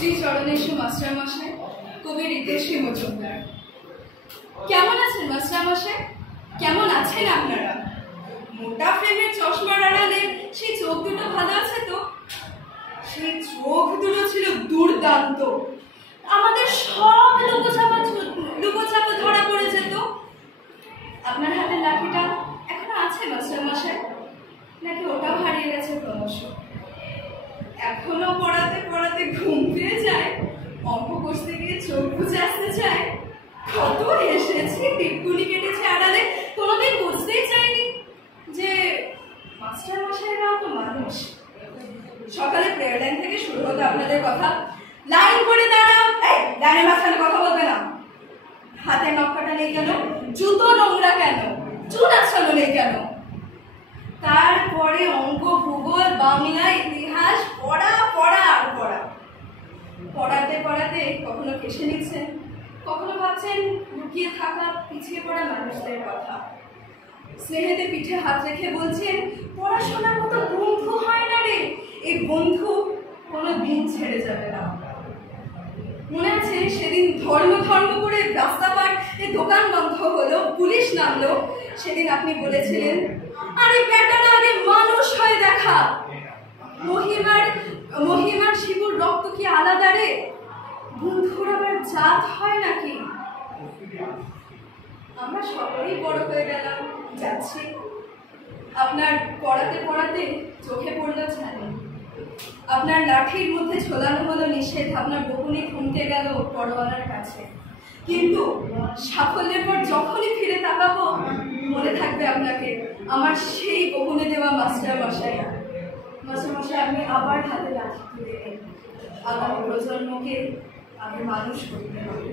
Shri চরণেশ্বর master মশাই, কবি ঋতেশ্রী মজুমদার। কেমন আছেন মাস্টার মশাই? কেমন আছেন আপনারা? মোটা ফ্রেমের চশমার আড়ালে সেই চোখ দুটো ভালো আছে তো? সেই চোখ দুটো ছিল দুর্দান্ত। আমাদের সব লুকোচাপা ধরা পড়ে যেত। আপনার হাতের লাঠিটা এখনো আছে মাস্টার মশাই, নাকি ওটাও হারিয়ে গেছে ক্রমশ? এখনো পড়াতে পড়াতে ঘুম পেয়ে যায়, অঙ্ক কষতে গিয়ে চোখ বুঝে আসতে চায়। কত হেসেছি, টিপকুনি কেটেছে আড়ালে, কোনোদিন বুঝতেই চাইনি যে মাস্টার মশাইরাও তো মানুষ। সকালে প্রেয়ার লাইন থেকে শুরু হতো আপনাদের কথা, লাইন করে দাঁড়াও, এই লাইনের মাঝখানে কথা বলবে না, হাতে নকশাটা নেই কেন, জুতো নোংরা কেন, চুল আছানো নেই কেন। তারপরে অঙ্ক, ভূগোল, বাংলা, ইতিহাস, পড়া পড়া আর পড়া। পড়াতে পড়াতে কখনো কেসে নিচ্ছেন, কখনো ভাবছেন লুকিয়ে থাকা পিছিয়ে পড়া মানুষদের কথা। স্নেহেতে পিঠে হাত রেখে বলছেন, পড়াশোনার মতো বন্ধু হয় না রে, এই বন্ধু কোনো দিন ছেড়ে যাবে না। মনে আছে সেদিন ধর্ম ধর্ম করে রাস্তাঘাট দোকান বন্ধ হলো, পুলিশ নামলো, সেদিন আপনি বলেছিলেন, আরে বেটারা আগে মানুষ হয়ে দেখা, মহিমার শিবুর রক্ত কি আলাদা রে, বন্ধুর আবার জাত হয় নাকি? আমরা সকলেই বড় হয়ে গেলাম, যাচ্ছি। আপনার পড়াতে পড়াতে চোখে পড়লো ছানি, আপনার লাঠির মধ্যে ঝোলানো হলো নিষেধ, আপনার বকুনি থমকে গেল পরোয়ানার কাছে। কিন্তু সাফল্যের পর যখনই ফিরে তাকাবো, মনে থাকবে আপনাকে আমার সেই বকুনে দেওয়া মাস্টার মশাই। মাস্টার মশাই, আপনি আবার হাতে লাঠি তুলে আগামী প্রজন্মকে আগে মানুষ করতে হবে।